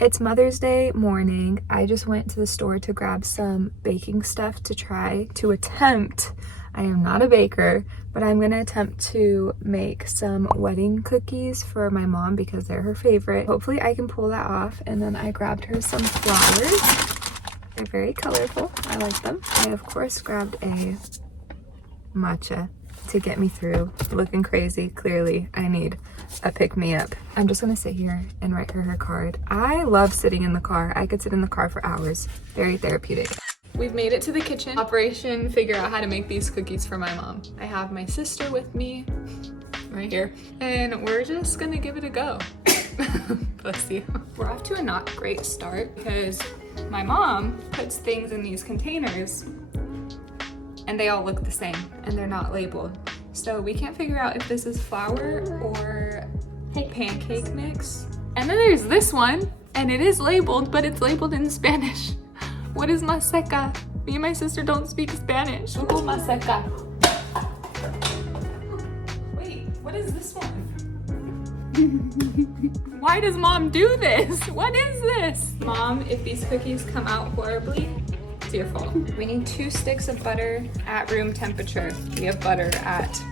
It's Mother's Day morning. I just went to the store to grab some baking stuff to attempt. I am not a baker, but I'm gonna attempt to make some wedding cookies for my mom because they're her favorite. Hopefully I can pull that off. And then I grabbed her some flowers. They're very colorful. I like them. I of course grabbed a matcha to get me through. Looking crazy. Clearly I need a pick-me-up. I'm just gonna sit here and write her card. I love sitting in the car. I could sit in the car for hours. Very therapeutic. We've made it to the kitchen. Operation figure out how to make these cookies for my mom. I have my sister with me right here, and we're just gonna give it a go. Bless you. We're off to a not great start because my mom puts things in these containers and they all look the same and they're not labeled. So we can't figure out if this is flour or pancake mix. And then there's this one and it is labeled, but it's labeled in Spanish. What is maseca? Me and my sister don't speak Spanish. Google maseca. Wait, what is this one? Why does mom do this? What is this? Mom, if these cookies come out horribly, it's your fault. We need 2 sticks of butter at room temperature. We have butter at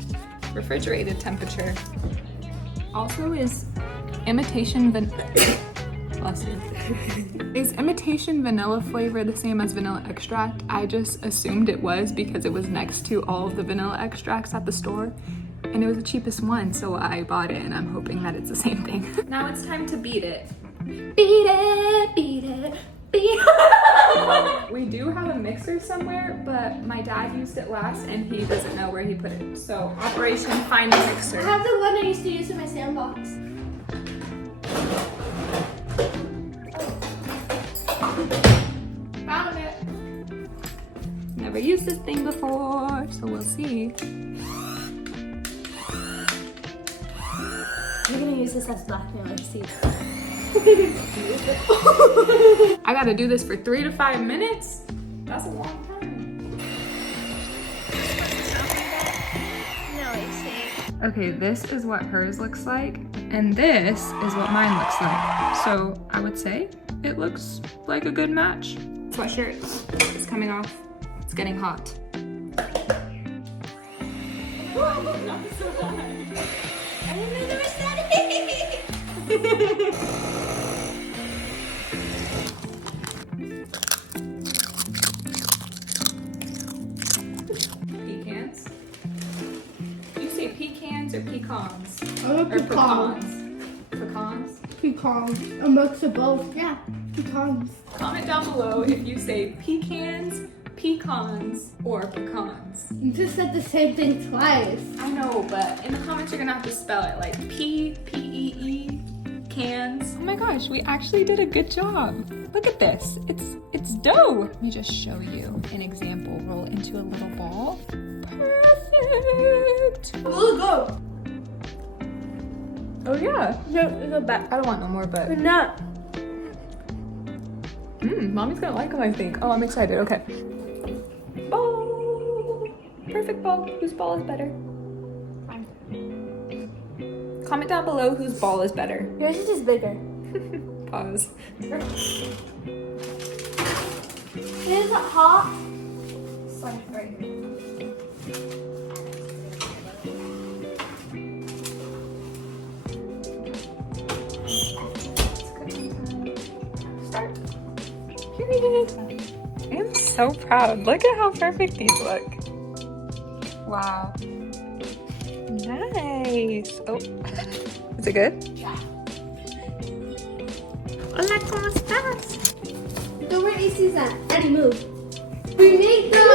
refrigerated temperature. Also, is imitation bless you. Is imitation vanilla flavor the same as vanilla extract? I just assumed it was because it was next to all of the vanilla extracts at the store. And it was the cheapest one, so I bought it and I'm hoping that it's the same thing. Now it's time to beat it. Beat it, beat it, beat it. We do have a mixer somewhere, but my dad used it last and he doesn't know where he put it. So Operation Find the Mixer. I have the one I used to use in my sandbox. Found it. Never used this thing before, so we'll see. I'm gonna use this as blackmail receipt. I gotta do this for 3 to 5 minutes? That's a long time. No, you see. Okay, this is what hers looks like, and this is what mine looks like. So I would say it looks like a good match. Sweatshirt is coming off. It's getting hot. Whoa, not so hot. I didn't know there was that. Pecans. You say pecans or pecans? Or Pecans. Pecans? Pecans. A mix of both. Yeah, pecans. Comment down below if you say pecans, pecans, or pecans. You just said the same thing twice. I know, but in the comments you're gonna have to spell it like P-E-E, cans. Oh my gosh, we actually did a good job. Look at this, it's dough. Let me just show you an example. Roll it into a little ball. Perfect. Oh, go. Oh yeah. No, go back. I don't want no more, but We're not. Mommy's gonna like them, I think. Oh, I'm excited. Okay. Ball. Perfect ball. Whose ball is better? Comment down below whose ball is better. Yours is just bigger. Pause. Is it hot? Sorry, right here. Start. Period. I'm so proud. Look at how perfect these look. Wow. Nice. Oh, is it good? Yeah. Hola, ¿cómo estás? Don't wear ACs on. Eddie, move. We make them.